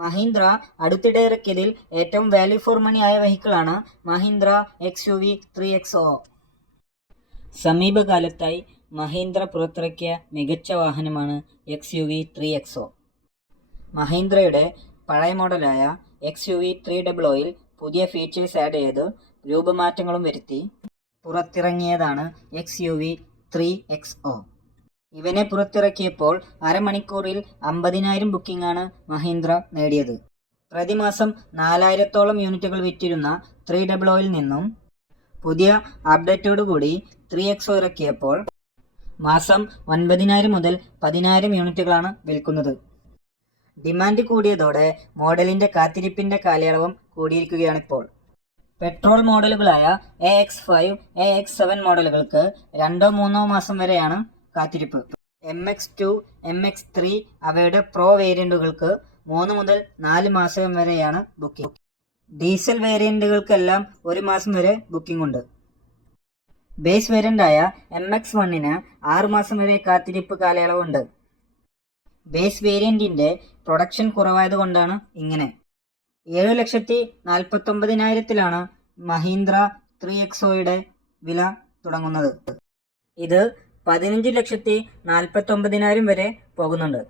മഹീന്ദ്ര അടുത്തിടെ ഇറക്കിയതിൽ ഏറ്റവും value for money ആയ വെഹിക്കിളാണ് മഹീന്ദ്ര XUV 3XO. സമീപകാലത്തായി മഹീന്ദ്ര പുറത്തിറക്കിയ മികച്ച വാഹനമാണ് XUV 3XO. മഹീന്ദ്രയുടെ പഴയ മോഡലായ XUV 300ൽ പുതിയ ഫീച്ചേഴ്സ് ആഡ് ചെയ്ത് രൂപമാറ്റങ്ങളും വരുത്തി പുറത്തിറങ്ങിയതാണ് XUV 3XO. ഇവനെ പുറത്തിറക്കിയപ്പോൾ അരമണിക്കൂറിൽ 50,000 ബുക്കിംഗാണ് മഹീന്ദ്ര നേടിയത്. പ്രതിമാസം 4,000-ഓളം യൂണിറ്റുകൾ വിറ്റിരുന്ന 300ൽ നിന്നും പുതിയ അപ്ഡേറ്റോടുകൂടി 3XO ഇറക്കിയപ്പോൾ മാസം 9,000 മുതൽ 10,000 യൂണിറ്റുകളാണ് വിൽക്കുന്നത്. ഡിമാൻഡ് കൂടിയതോടെ മോഡലിൻ്റെ കാത്തിരിപ്പിൻ്റെ കാലയളവും കൂടിയിരിക്കുകയാണിപ്പോൾ. പെട്രോൾ മോഡലുകളായ AX5, AX7 മോഡലുകൾക്ക് 2-3 മാസം വരെയാണ് കാത്തിരിപ്പ്. MX2, MX3 അവയുടെ പ്രോ വേരിയൻറ്റുകൾക്ക് 3 മുതൽ 4 മാസം വരെയാണ് ബുക്കിംഗ്. ഡീസൽ വേരിയൻറ്റുകൾക്കെല്ലാം 1 മാസം വരെ ബുക്കിംഗ് ഉണ്ട്. ബേസ് വേരിയൻ്റായ MX1-ന് 6 മാസം വരെ കാത്തിരിപ്പ് കാലയളവുണ്ട്. ബേസ് വേരിയൻറ്റിൻ്റെ പ്രൊഡക്ഷൻ കുറവായതുകൊണ്ടാണ് ഇങ്ങനെ. 7,49,000-ലാണ് മഹീന്ദ്ര 3XOയുടെ വില തുടങ്ങുന്നത്. ഇത് 15,49,000 വരെ പോകുന്നുണ്ട്.